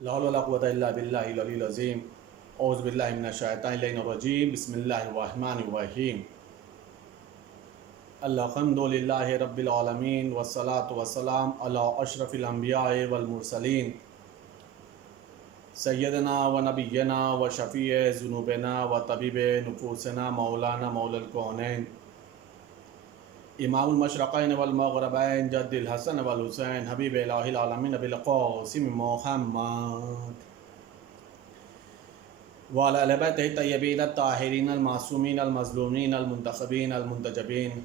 لا حول ولا قوة إلا بالله العلي العظيم أعوذ بالله من الشيطان الرجيم بسم الله الرحمن الرحيم الحمد لله رب العالمين والصلاة والسلام على أشرف الأنبياء والمرسلين سيدنا ونبينا وشفيع ذنوبنا وطبيب نفوسنا مولانا مولى الكونين امام المشرقین والمغربین جد الحسن والحسین حبیب الہ العالمین ابی القاسم محمد وعلی اہل بیتہ الطیبین الطاہرین المعصومین المظلومین المنتخبین المنتجبین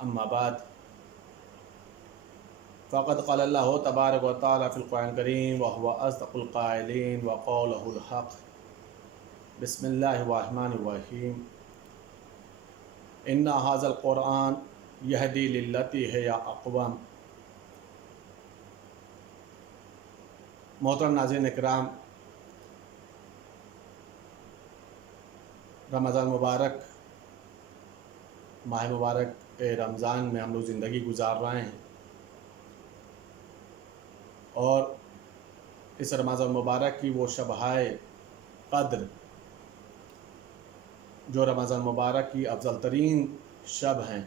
اما بعد فقد قال اللہ تبارک و تعالی فی القرآن الکریم وهو اصدق القائلین وقولہ الحق بسم اللہ الرحمن الرحیم ان ھذا القرآن یہدی للتی ہے یا اقوام۔ محترم ناظرین اکرام، رمضان مبارک، ماہ مبارک رمضان میں ہم لوگ زندگی گزار رہے ہیں، اور اس رمضان مبارک کی وہ شبہائے قدر جو رمضان مبارک کی افضل ترین شب ہیں،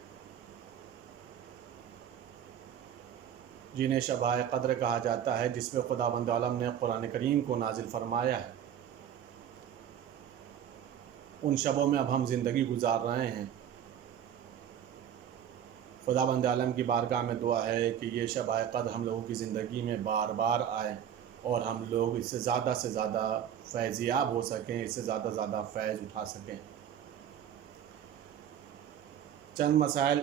جنہیں شبائے قدر کہا جاتا ہے، جس پہ خداوند عالم نے قرآن کریم کو نازل فرمایا ہے، ان شبوں میں اب ہم زندگی گزار رہے ہیں۔ خداوند عالم کی بارگاہ میں دعا ہے کہ یہ شبائے قدر ہم لوگوں کی زندگی میں بار بار آئے اور ہم لوگ اس سے زیادہ فیضیاب ہو سکیں، اس سے زیادہ فیض اٹھا سکیں۔ چند مسائل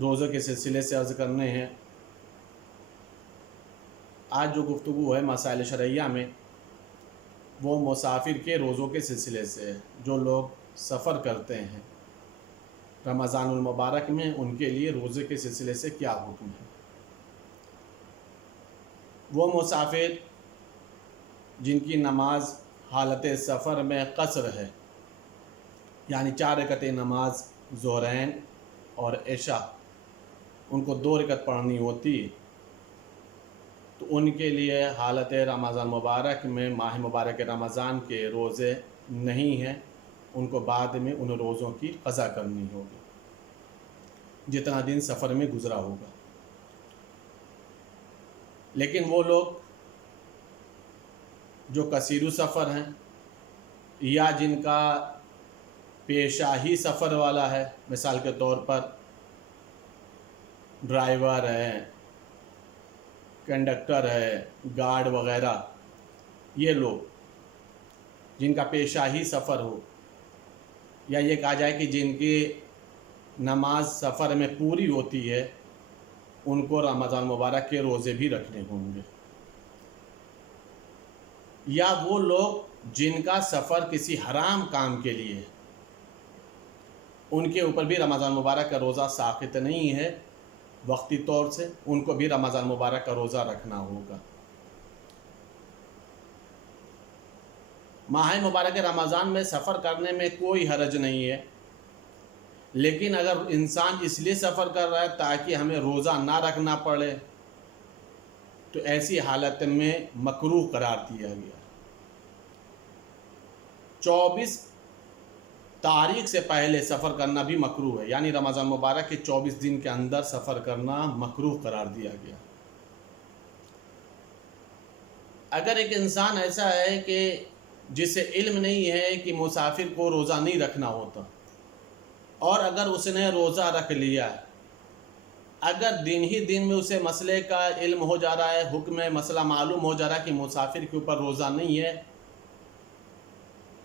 روزوں کے سلسلے سے عرض کرنے ہیں۔ آج جو گفتگو ہے مسائل شرعیہ میں، وہ مسافر کے روزوں کے سلسلے سے ہے۔ جو لوگ سفر کرتے ہیں رمضان المبارک میں، ان کے لیے روزے کے سلسلے سے کیا حکم ہے۔ وہ مسافر جن کی نماز حالت سفر میں قصر ہے، یعنی 4 رکعت نماز ظہرین اور عشاء، ان کو 2 رکعت پڑھنی ہوتی، تو ان کے لیے حالت رمضان مبارک میں، ماہ مبارک رمضان کے روزے نہیں ہیں، ان کو بعد میں ان روزوں کی قضا کرنی ہوگی جتنا دن سفر میں گزرا ہوگا۔ لیکن وہ لوگ جو کثیر سفر ہیں یا جن کا پیشہ ہی سفر والا ہے، مثال کے طور پر ڈرائیور ہے، کنڈکٹر ہے، گارڈ وغیرہ، یہ لوگ جن کا پیشہ ہی سفر ہو، یا یہ کہا جائے کہ جن کی نماز سفر میں پوری ہوتی ہے، ان کو رمضان مبارک کے روزے بھی رکھنے ہوں گے۔ یا وہ لوگ جن کا سفر کسی حرام کام کے لیے ہے، ان کے اوپر بھی رمضان مبارک کا روزہ ساقط نہیں ہے وقتی طور سے، ان کو بھی رمضان مبارک کا روزہ رکھنا ہوگا۔ ماہ مبارک رمضان میں سفر کرنے میں کوئی حرج نہیں ہے، لیکن اگر انسان اس لیے سفر کر رہا ہے تاکہ ہمیں روزہ نہ رکھنا پڑے، تو ایسی حالت میں مکروہ قرار دیا گیا۔ 24 تاریخ سے پہلے سفر کرنا بھی مکروہ ہے، یعنی رمضان مبارک کے 24 دن کے اندر سفر کرنا مکروہ قرار دیا گیا۔ اگر ایک انسان ایسا ہے کہ جسے علم نہیں ہے کہ مسافر کو روزہ نہیں رکھنا ہوتا، اور اگر اس نے روزہ رکھ لیا، اگر دن ہی دن میں اسے مسئلے کا علم ہو جا رہا ہے، حکم مسئلہ معلوم ہو جا رہا ہے کہ مسافر کے اوپر روزہ نہیں ہے،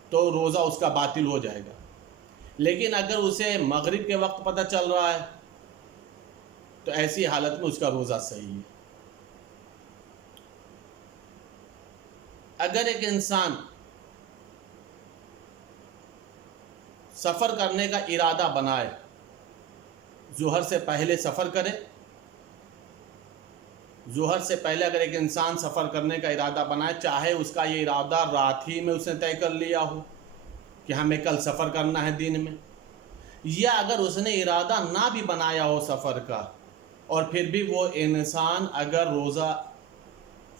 تو روزہ اس کا باطل ہو جائے گا۔ لیکن اگر اسے مغرب کے وقت پتہ چل رہا ہے، تو ایسی حالت میں اس کا روزہ صحیح ہے۔ اگر ایک انسان سفر کرنے کا ارادہ بنائے، ظہر سے پہلے سفر کرے، ظہر سے پہلے اگر ایک انسان سفر کرنے کا ارادہ بنائے، چاہے اس کا یہ ارادہ رات ہی میں اس نے طے کر لیا ہو کہ ہمیں کل سفر کرنا ہے دن میں، یا اگر اس نے ارادہ نہ بھی بنایا ہو سفر کا، اور پھر بھی وہ انسان اگر روزہ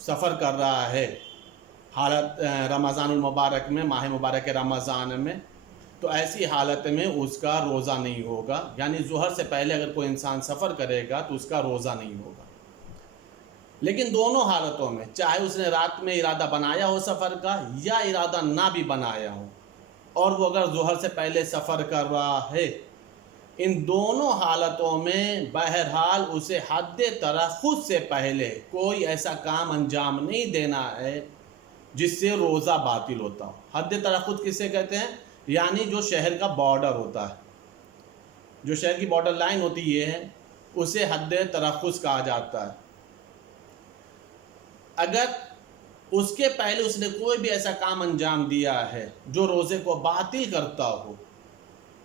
سفر کر رہا ہے حالت رمضان المبارک میں، ماہ مبارک رمضان میں، تو ایسی حالت میں اس کا روزہ نہیں ہوگا. یعنی ظہر سے پہلے اگر کوئی انسان سفر کرے گا تو اس کا روزہ نہیں ہوگا. لیکن دونوں حالتوں میں، چاہے اس نے رات میں ارادہ بنایا ہو سفر کا یا ارادہ نہ بھی بنایا ہو، اور وہ اگر ظہر سے پہلے سفر کر رہا ہے، ان دونوں حالتوں میں بہرحال اسے حد ترخص سے پہلے کوئی ایسا کام انجام نہیں دینا ہے جس سے روزہ باطل ہوتا ہو. حد ترخص کسے کہتے ہیں؟ یعنی جو شہر کا بارڈر ہوتا ہے، جو شہر کی بارڈر لائن ہوتی یہ ہے، اسے حد ترخص کہا جاتا ہے. اگر اس کے پہلے اس نے کوئی بھی ایسا کام انجام دیا ہے جو روزے کو باطل کرتا ہو،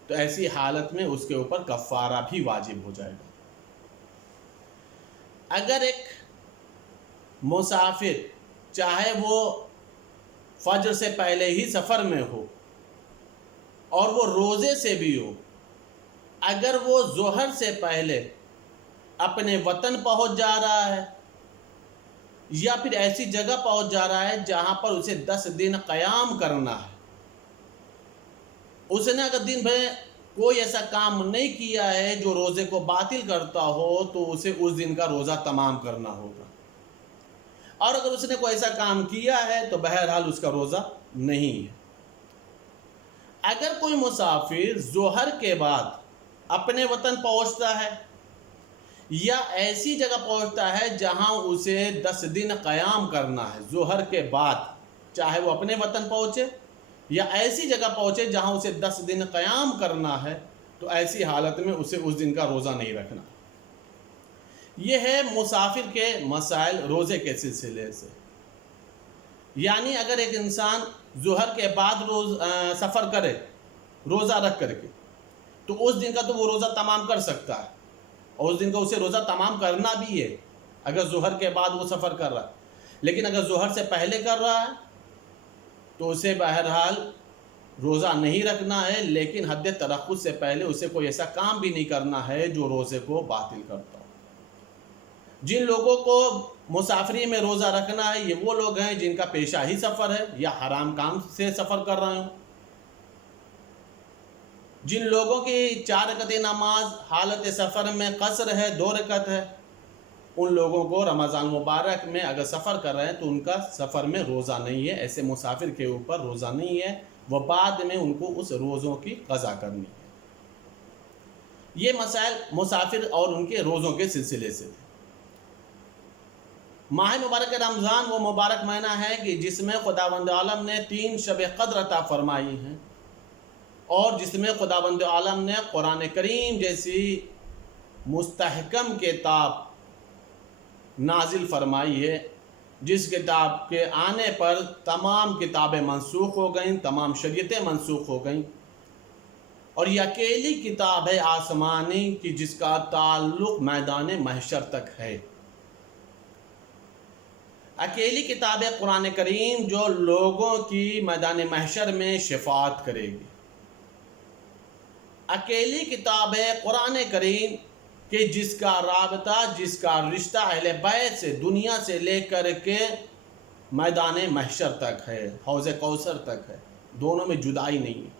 تو ایسی حالت میں اس کے اوپر کفارہ بھی واجب ہو جائے گا. اگر ایک مسافر چاہے وہ فجر سے پہلے ہی سفر میں ہو اور وہ روزے سے بھی ہو، اگر وہ ظہر سے پہلے اپنے وطن پہنچ جا رہا ہے یا پھر ایسی جگہ پہنچ جا رہا ہے جہاں پر اسے 10 دن قیام کرنا ہے، اس نے اگر دن بھر کوئی ایسا کام نہیں کیا ہے جو روزے کو باطل کرتا ہو، تو اسے اس دن کا روزہ تمام کرنا ہوگا. اور اگر اس نے کوئی ایسا کام کیا ہے تو بہرحال اس کا روزہ نہیں ہے. اگر کوئی مسافر ظہر کے بعد اپنے وطن پہنچتا ہے یا ایسی جگہ پہنچتا ہے جہاں اسے 10 دن قیام کرنا ہے ظہر کے بعد، چاہے وہ اپنے وطن پہنچے یا ایسی جگہ پہنچے جہاں اسے 10 دن قیام کرنا ہے، تو ایسی حالت میں اسے اس دن کا روزہ نہیں رکھنا. یہ ہے مسافر کے مسائل روزے کے سلسلے سے. یعنی اگر ایک انسان ظہر کے بعد سفر کرے روزہ رکھ کر کے، تو اس دن کا تو وہ روزہ تمام کر سکتا ہے، اور اس دن کا اسے روزہ تمام کرنا بھی ہے اگر ظہر کے بعد وہ سفر کر رہا ہے. لیکن اگر ظہر سے پہلے کر رہا ہے تو اسے بہرحال روزہ نہیں رکھنا ہے، لیکن حد ترخص سے پہلے اسے کوئی ایسا کام بھی نہیں کرنا ہے جو روزے کو باطل کرتا ہو. جن لوگوں کو مسافری میں روزہ رکھنا ہے، یہ وہ لوگ ہیں جن کا پیشہ ہی سفر ہے یا حرام کام سے سفر کر رہے ہوں. جن لوگوں کی 4 رکعت نماز حالت سفر میں قصر ہے، 2 رکعت ہے، ان لوگوں کو رمضان مبارک میں اگر سفر کر رہے ہیں تو ان کا سفر میں روزہ نہیں ہے. ایسے مسافر کے اوپر روزہ نہیں ہے، وہ بعد میں ان کو اس روزوں کی قضا کرنی ہے. یہ مسائل مسافر اور ان کے روزوں کے سلسلے سے تھے. ماہ مبارک رمضان وہ مبارک مہینہ ہے کہ جس میں خداوند عالم نے 3 شب قدر عطا فرمائی ہیں، اور جس میں خداوند عالم نے قرآن کریم جیسی مستحکم کتاب نازل فرمائی ہے، جس کتاب کے آنے پر تمام کتابیں منسوخ ہو گئیں، تمام شریعتیں منسوخ ہو گئیں. اور یہ اکیلی کتاب ہے آسمانی کہ جس کا تعلق میدان محشر تک ہے. اکیلی کتاب ہے قرآن کریم جو لوگوں کی میدان محشر میں شفاعت کرے گی. اکیلی کتاب ہے قرآن کریم کہ جس کا رابطہ، جس کا رشتہ اہل بیت سے، دنیا سے لے کر کے میدان محشر تک ہے، حوض کوثر تک ہے، دونوں میں جدائی نہیں ہے.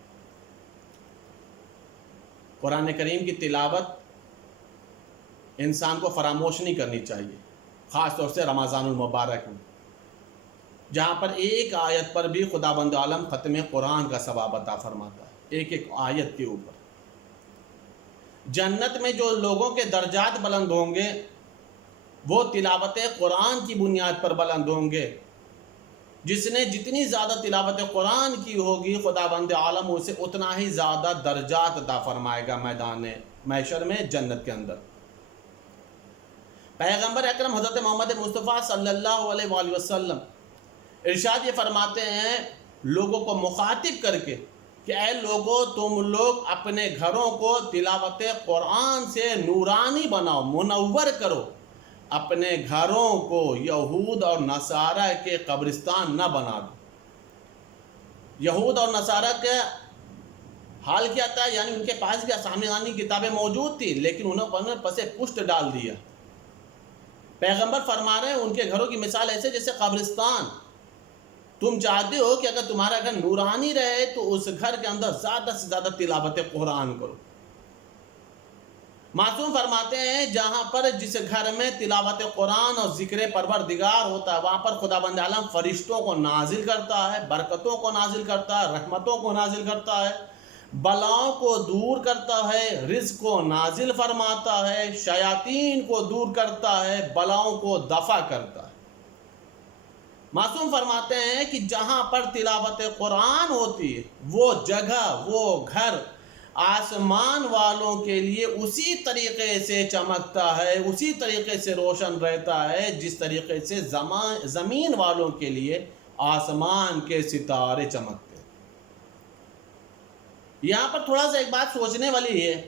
قرآن کریم کی تلاوت انسان کو فراموش نہیں کرنی چاہیے، خاص طور سے رمضان المبارک میں، جہاں پر ایک آیت پر بھی خداوند عالم ختم قرآن کا ثواب عطا فرماتا ہے، ایک ایک آیت کے اوپر. جنت میں جو لوگوں کے درجات بلند ہوں گے وہ تلاوت قرآن کی بنیاد پر بلند ہوں گے. جس نے جتنی زیادہ تلاوت قرآن کی ہوگی خداوند عالم اسے اتنا ہی زیادہ درجات عطا فرمائے گا میدان محشر میں، جنت کے اندر. پیغمبر اکرم حضرت محمد مصطفیٰ صلی اللہ علیہ وآلہ وسلم ارشاد یہ فرماتے ہیں لوگوں کو مخاطب کر کے کہ اے لوگو، تم لوگ اپنے گھروں کو تلاوت قرآن سے نورانی بناؤ، منور کرو. اپنے گھروں کو یہود اور نصارہ کے قبرستان نہ بنا دو. یہود اور نصارہ کے حال کیا تھا؟ یعنی ان کے پاس بھی آسمانی کتابیں موجود تھی، لیکن انہوں نے پسے پشت ڈال دیا. پیغمبر فرما رہے ہیں ان کے گھروں کی مثال ایسے جیسے قبرستان. تم چاہتے ہو کہ اگر تمہارا گھر نورانی رہے تو اس گھر کے اندر زیادہ سے زیادہ تلاوت قرآن کرو. معصوم فرماتے ہیں جہاں پر جس گھر میں تلاوت قرآن اور ذکر پروردگار ہوتا ہے وہاں پر خداوند عالم فرشتوں کو نازل کرتا ہے، برکتوں کو نازل کرتا ہے، رحمتوں کو نازل کرتا ہے، بلاؤں کو دور کرتا ہے، رزق کو نازل فرماتا ہے، شیاطین کو دور کرتا ہے، بلاؤں کو دفع کرتا ہے. معصوم فرماتے ہیں کہ جہاں پر تلاوت قرآن ہوتی ہے وہ جگہ، وہ گھر آسمان والوں کے لیے اسی طریقے سے چمکتا ہے، اسی طریقے سے روشن رہتا ہے جس طریقے سے زمین والوں کے لیے آسمان کے ستارے چمکتے ہیں. یہاں پر تھوڑا سا ایک بات سوچنے والی ہے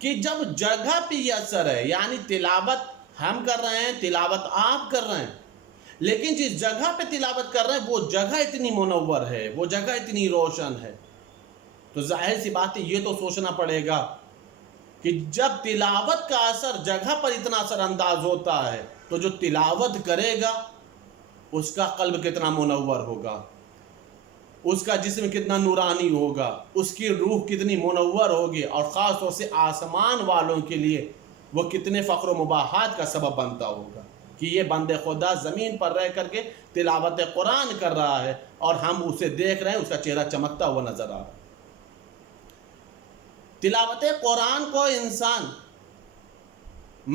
کہ جب جگہ پہ یہ اثر ہے، یعنی تلاوت ہم کر رہے ہیں، تلاوت آپ کر رہے ہیں، لیکن جس جگہ پہ تلاوت کر رہے ہیں وہ جگہ اتنی منور ہے، وہ جگہ اتنی روشن ہے، تو ظاہر سی بات ہے یہ تو سوچنا پڑے گا کہ جب تلاوت کا اثر جگہ پر اتنا اثر انداز ہوتا ہے تو جو تلاوت کرے گا اس کا قلب کتنا منور ہوگا، اس کا جسم کتنا نورانی ہوگا، اس کی روح کتنی منور ہوگی، اور خاص طور سے آسمان والوں کے لیے وہ کتنے فخر و مباحات کا سبب بنتا ہوگا کہ یہ بندے خدا زمین پر رہ کر کے تلاوت قرآن کر رہا ہے اور ہم اسے دیکھ رہے ہیں، اس کا چہرہ چمکتا ہوا نظر آ رہا ہے. تلاوت قرآن کو انسان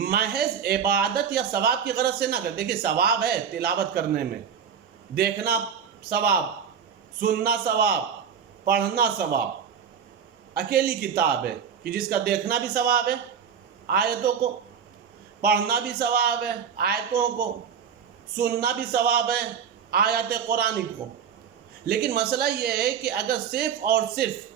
محض عبادت یا ثواب کی غرض سے نہ کرے. دیکھیں ثواب ہے تلاوت کرنے میں، دیکھنا ثواب، سننا ثواب، پڑھنا ثواب. اکیلی کتاب ہے کہ جس کا دیکھنا بھی ثواب ہے، آیتوں کو پڑھنا بھی ثواب ہے، آیتوں کو سننا بھی ثواب ہے، آیات قرآن کو. لیکن مسئلہ یہ ہے کہ اگر صرف اور صرف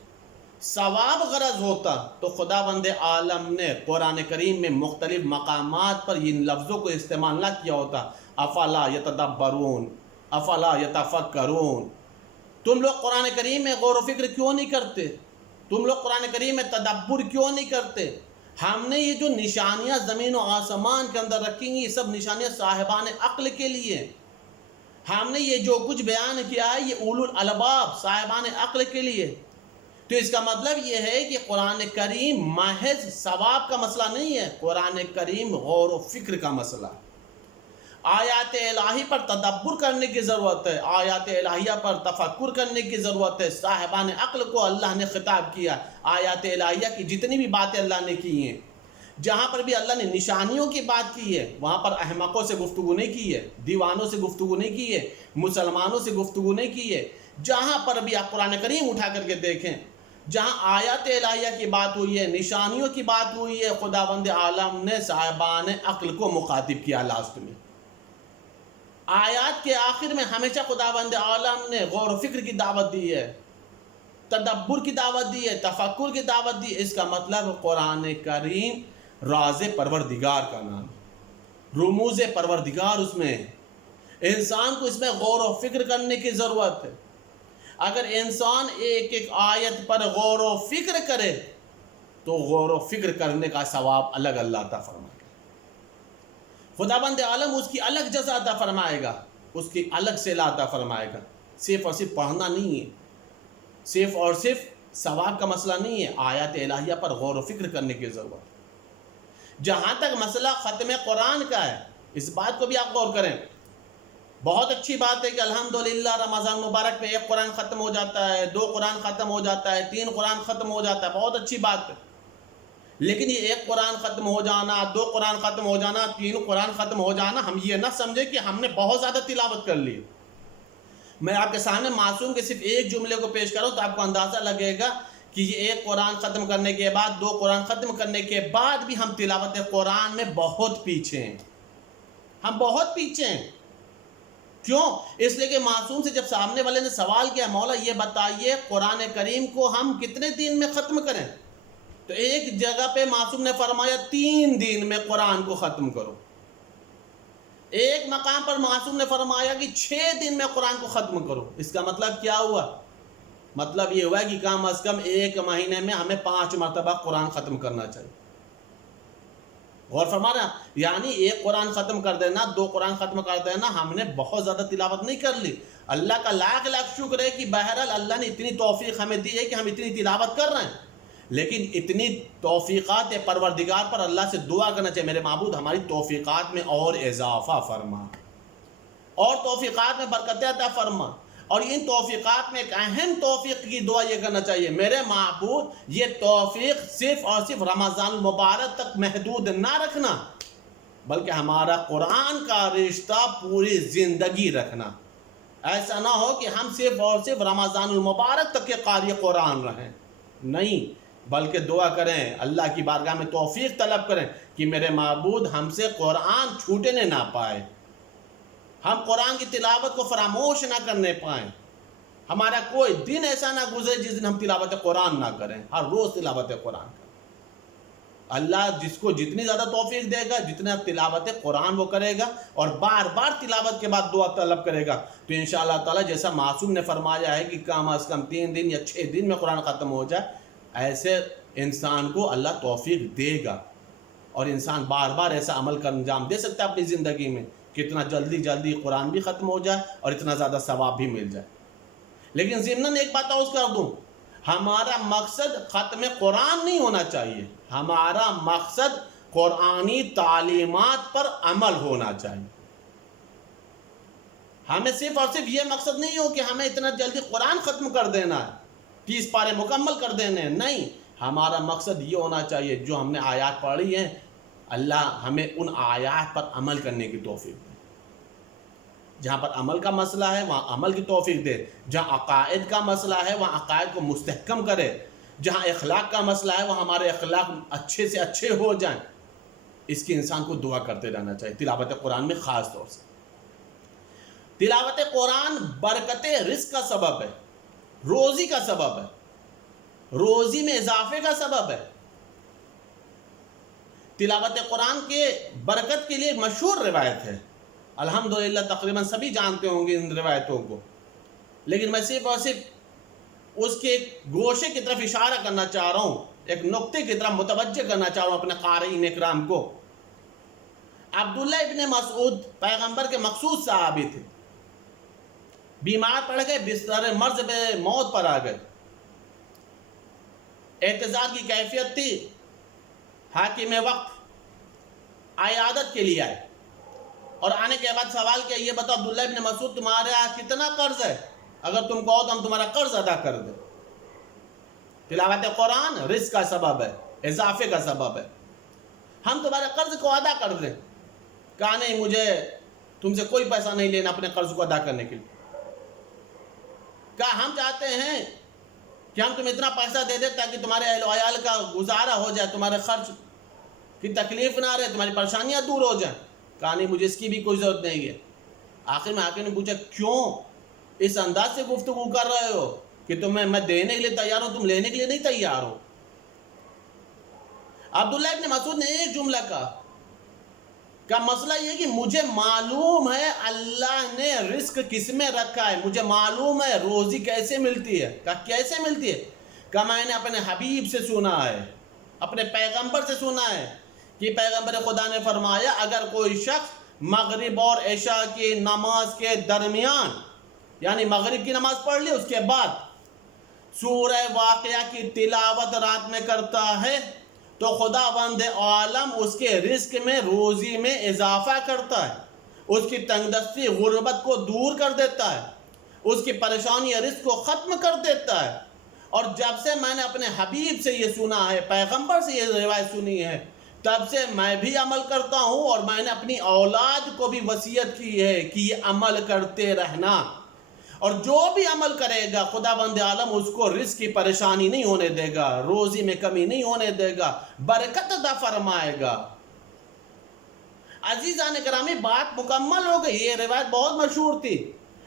ثواب غرض ہوتا تو خداوند عالم نے قرآن کریم میں مختلف مقامات پر ان لفظوں کو استعمال نہ کیا ہوتا. افلا یتدبرون، افلا یتفکرون. تم لوگ قرآن کریم میں غور و فکر کیوں نہیں کرتے؟ تم لوگ قرآن کریم میں تدبر کیوں نہیں کرتے؟ ہم نے یہ جو نشانیاں زمین و آسمان کے اندر رکھی ہیں یہ سب نشانیاں صاحبان عقل کے لیے. ہم نے یہ جو کچھ بیان کیا ہے یہ اولو الالباب صاحبان عقل کے لیے. تو اس کا مطلب یہ ہے کہ قرآن کریم محض ثواب کا مسئلہ نہیں ہے، قرآن کریم غور و فکر کا مسئلہ ہے. آیات الہی پر تدبر کرنے کی ضرورت ہے، آیات الہیہ پر تفکر کرنے کی ضرورت ہے. صاحبان عقل کو اللہ نے خطاب کیا. آیات الہیہ کی جتنی بھی باتیں اللہ نے کی ہیں، جہاں پر بھی اللہ نے نشانیوں کی بات کی ہے وہاں پر احمقوں سے گفتگو نہیں کی ہے، دیوانوں سے گفتگو نہیں کی ہے، مسلمانوں سے گفتگو نہیں کی ہے. جہاں پر بھی آپ قرآن کریم اٹھا کر کے دیکھیں، جہاں آیات الہیہ کی بات ہوئی ہے، نشانیوں کی بات ہوئی ہے، خداوند عالم نے صاحبان عقل کو مخاطب کیا. لاسٹ میں آیات کے آخر میں ہمیشہ خداوند عالم نے غور و فکر کی دعوت دی ہے، تدبر کی دعوت دی ہے، تفکر کی دعوت دی ہے. اس کا مطلب قرآن کریم راز پروردگار کا نام ہے، رموز پروردگار اس میں ہے. انسان کو اس میں غور و فکر کرنے کی ضرورت ہے. اگر انسان ایک ایک آیت پر غور و فکر کرے تو غور و فکر کرنے کا ثواب الگ اللہ عطا فرمائے گا. خداوند عالم اس کی الگ جزا عطا فرمائے گا، اس کی الگ صلہ عطا فرمائے گا. صرف اور صرف پڑھنا نہیں ہے، صرف اور صرف ثواب کا مسئلہ نہیں ہے، آیات الہیہ پر غور و فکر کرنے کی ضرورت ہے. جہاں تک مسئلہ ختم قرآن کا ہے اس بات کو بھی آپ غور کریں. بہت اچھی بات ہے کہ الحمدللہ رمضان مبارک میں 1 قرآن ختم ہو جاتا ہے، 2 قرآن ختم ہو جاتا ہے، 3 قرآن ختم ہو جاتا ہے، بہت اچھی بات ہے. لیکن یہ 1 قرآن ختم ہو جانا، 2 قرآن ختم ہو جانا، 3 قرآن ختم ہو جانا، ہم یہ نہ سمجھے کہ ہم نے بہت زیادہ تلاوت کر لی. میں آپ کے سامنے معصوم کے صرف ایک جملے کو پیش کروں تو آپ کو اندازہ لگے گا کہ یہ 1 قرآن ختم کرنے کے بعد، 2 قرآن ختم کرنے کے بعد بھی ہم تلاوت قرآن میں بہت پیچھے ہیں. ہم بہت پیچھے ہیں. کیوں؟ اس لیے کہ معصوم سے جب سامنے والے نے سوال کیا مولا یہ بتائیے قرآن کریم کو ہم کتنے دن میں ختم کریں، تو ایک جگہ پہ معصوم نے فرمایا 3 دن میں قرآن کو ختم کرو. ایک مقام پر معصوم نے فرمایا کہ 6 دن میں قرآن کو ختم کرو. اس کا مطلب کیا ہوا؟ مطلب یہ ہوا کہ کم از کم 1 مہینے میں ہمیں 5 مرتبہ قرآن ختم کرنا چاہیے. غور فرما رہے ہیں؟ یعنی ایک قرآن ختم کر دینا، 2 قرآن ختم کر دینا، ہم نے بہت زیادہ تلاوت نہیں کر لی۔ اللہ کا لاکھ لاکھ شکر ہے کہ بہرحال اللہ نے اتنی توفیق ہمیں دی ہے کہ ہم اتنی تلاوت کر رہے ہیں۔ لیکن اتنی توفیقات پروردگار پر اللہ سے دعا کرنا چاہیے، میرے معبود ہماری توفیقات میں اور اضافہ فرما، اور توفیقات میں برکت عطا فرما۔ اور ان توفیقات میں ایک اہم توفیق کی دعا یہ کرنا چاہیے، میرے معبود یہ توفیق صرف اور صرف رمضان المبارک تک محدود نہ رکھنا، بلکہ ہمارا قرآن کا رشتہ پوری زندگی رکھنا۔ ایسا نہ ہو کہ ہم صرف اور صرف رمضان المبارک تک کے قاری قرآن رہیں، نہیں، بلکہ دعا کریں، اللہ کی بارگاہ میں توفیق طلب کریں کہ میرے معبود ہم سے قرآن چھوٹنے نہ پائے، ہم قرآن کی تلاوت کو فراموش نہ کرنے پائیں، ہمارا کوئی دن ایسا نہ گزرے جس دن ہم تلاوت قرآن نہ کریں، ہر روز تلاوت قرآن کریں۔ اللہ جس کو جتنی زیادہ توفیق دے گا، جتنا تلاوت قرآن وہ کرے گا اور بار بار تلاوت کے بعد دعا طلب کرے گا، تو انشاءاللہ تعالی جیسا معصوم نے فرمایا ہے کہ کم از کم 3 دن یا 6 دن میں قرآن ختم ہو جائے، ایسے انسان کو اللہ توفیق دے گا، اور انسان بار بار ایسا عمل کا انجام دے سکتا ہے اپنی زندگی میں کہ اتنا جلدی قرآن بھی ختم ہو جائے اور اتنا زیادہ ثواب بھی مل جائے۔ لیکن ضمناً ایک بات اور کر دوں، ہمارا مقصد ختم قرآن نہیں ہونا چاہیے، ہمارا مقصد قرآنی تعلیمات پر عمل ہونا چاہیے۔ ہمیں صرف اور صرف یہ مقصد نہیں ہو کہ ہمیں اتنا جلدی قرآن ختم کر دینا ہے، 30 پارے مکمل کر دینے ہیں، نہیں، ہمارا مقصد یہ ہونا چاہیے جو ہم نے آیات پڑھی ہیں، اللہ ہمیں ان آیات پر عمل کرنے کی توفیق دے، جہاں پر عمل کا مسئلہ ہے وہاں عمل کی توفیق دے، جہاں عقائد کا مسئلہ ہے وہاں عقائد کو مستحکم کرے، جہاں اخلاق کا مسئلہ ہے وہاں ہمارے اخلاق اچھے سے اچھے ہو جائیں۔ اس کی انسان کو دعا کرتے رہنا چاہیے، تلاوت قرآن میں خاص طور سے۔ تلاوت قرآن برکت رزق کا سبب ہے، روزی کا سبب ہے، روزی میں اضافے کا سبب ہے۔ تلاوت قرآن کے برکت کے لیے مشہور روایت ہے، الحمدللہ تقریباً سبھی جانتے ہوں گے ان روایتوں کو، لیکن میں صرف اور صرف اس کے گوشے کی طرف اشارہ کرنا چاہ رہا ہوں، ایک نقطے کی طرف متوجہ کرنا چاہ رہا ہوں اپنے قارئین اکرام کو۔ عبداللہ ابن مسعود پیغمبر کے مخصوص صحابی تھے، بیمار پڑ گئے، بستر مرض پہ موت پر آ گئے، اعتذار کی کیفیت تھی، حاکم وقت عیادت کے لیے آئے، اور آنے کے بعد سوال کیا، یہ بتاؤ عبداللہ ابن مسعود تمہارے ہاتھ کتنا قرض ہے، اگر تم کہو تو ہم تمہارا قرض ادا کر دیں۔ تلاوت قرآن رزق کا سبب ہے، اضافے کا سبب ہے، ہم تمہارے قرض کو ادا کر دیں۔ کہا نہیں، مجھے تم سے کوئی پیسہ نہیں لینا اپنے قرض کو ادا کرنے کے لیے۔ کہا ہم چاہتے ہیں کہ ہم تمہیں اتنا پیسہ دے دیں تاکہ تمہارے اہل و عیال کا گزارا ہو جائے، تمہارے خرچ کی تکلیف نہ رہے، تمہاری پریشانیاں دور ہو جائیں۔ کہا نہیں، مجھے اس کی بھی کوئی ضرورت نہیں ہے۔ آخر میں حاکم نے پوچھا کیوں اس انداز سے گفتگو کر رہے ہو کہ تمہیں میں دینے کے لیے تیار ہوں، تم لینے کے لیے نہیں تیار ہو؟ عبداللہ ابن مسعود نے ایک جملہ کا مسئلہ یہ کہ مجھے معلوم ہے اللہ نے رزق کس میں رکھا ہے، مجھے معلوم ہے روزی کیسے ملتی ہے۔ کہا کیسے ملتی ہے؟ کہا میں نے اپنے حبیب سے سنا ہے، اپنے پیغمبر سے سنا ہے کہ پیغمبر خدا نے فرمایا اگر کوئی شخص مغرب اور عشاء کی نماز کے درمیان، یعنی مغرب کی نماز پڑھ لی اس کے بعد سورہ واقعہ کی تلاوت رات میں کرتا ہے تو خداوند عالم اس کے رزق میں، روزی میں اضافہ کرتا ہے، اس کی تنگ دستی غربت کو دور کر دیتا ہے، اس کی پریشانی رزق کو ختم کر دیتا ہے۔ اور جب سے میں نے اپنے حبیب سے یہ سنا ہے، پیغمبر سے یہ روایت سنی ہے، تب سے میں بھی عمل کرتا ہوں، اور میں نے اپنی اولاد کو بھی وصیت کی ہے کہ یہ عمل کرتے رہنا، اور جو بھی عمل کرے گا خداوند عالم اس کو رزق کی پریشانی نہیں ہونے دے گا، روزی میں کمی نہیں ہونے دے گا، برکت عطا فرمائے گا۔ عزیزان گرامی، بات مکمل ہو گئی، یہ روایت بہت مشہور تھی،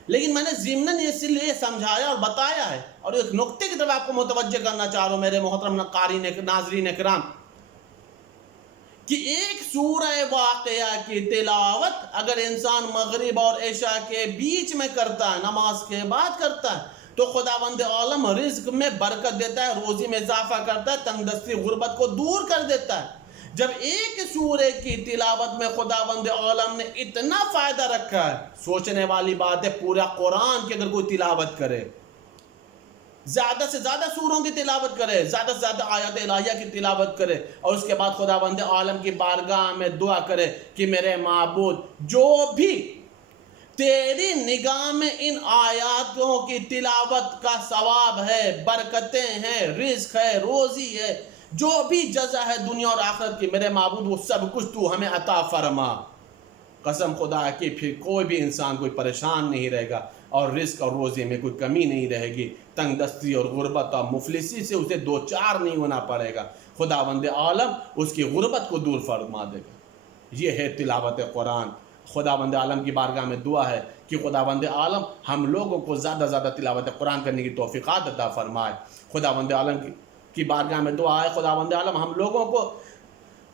لیکن میں نے ضمناً اس لیے سمجھایا اور بتایا ہے، اور ایک نقطے کی طرف آپ کو متوجہ کرنا چاہ رہا ہوں میرے محترم قارئین ناظرین اکرام، کہ ایک سورہ واقعہ کی تلاوت اگر انسان مغرب اور عشاء کے بیچ میں کرتا ہے، نماز کے بعد کرتا ہے، تو خداوند عالم رزق میں برکت دیتا ہے، روزی میں اضافہ کرتا ہے، تنگ دستی غربت کو دور کر دیتا ہے۔ جب ایک سورے کی تلاوت میں خداوند عالم نے اتنا فائدہ رکھا ہے، سوچنے والی بات ہے پورا قرآن کی اگر کوئی تلاوت کرے، زیادہ سے زیادہ سوروں کی تلاوت کرے، زیادہ سے زیادہ آیات الہیہ کی تلاوت کرے، اور اس کے بعد خداوند عالم کی بارگاہ میں دعا کرے کہ میرے معبود جو بھی تیری نگاہ میں ان آیاتوں کی تلاوت کا ثواب ہے، برکتیں ہیں، رزق ہے، روزی ہے، جو بھی جزا ہے دنیا اور آخرت کی، میرے معبود وہ سب کچھ تو ہمیں عطا فرما۔ قسم خدا کی پھر کوئی بھی انسان کوئی پریشان نہیں رہے گا، اور رزق اور روزی میں کوئی کمی نہیں رہے گی، تنگ دستی اور غربت اور مفلسی سے اسے دو چار نہیں ہونا پڑے گا، خداوند عالم اس کی غربت کو دور فرما دے گا۔ یہ ہے تلاوت قرآن۔ خداوند عالم کی بارگاہ میں دعا ہے کہ خداوند عالم ہم لوگوں کو زیادہ زیادہ تلاوت قرآن کرنے کی توفیقات عطا فرمائے۔ خداوند عالم کی بارگاہ میں دعا ہے خداوند عالم ہم لوگوں کو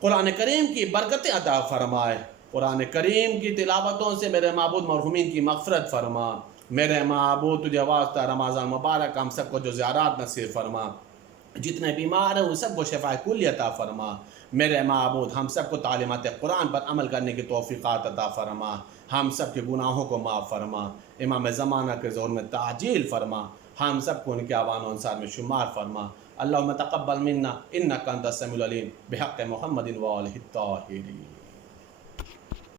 قرآن کریم کی برکتیں عطا فرمائے۔ قرآن کریم کی تلاوتوں سے میرے معبود مرحومین کی مغفرت فرما۔ میرے معبود تجھے واسطہ رمضان مبارک ہم سب کو جو زیارات نصیب فرما، جتنے بیمار ہیں ان سب کو شفا کلی عطا فرما۔ میرے معبود ہم سب کو تعلیمات قرآن پر عمل کرنے کی توفیقات عطا فرما، ہم سب کے گناہوں کو معاف فرما، امام زمانہ کے ظہور میں تعجیل فرما، ہم سب کو ان کے اعوان و انصار میں شمار فرما۔ اللہم تقبل منا انک انت السمیع العلیم بحق محمد و آلہ الطاہرین۔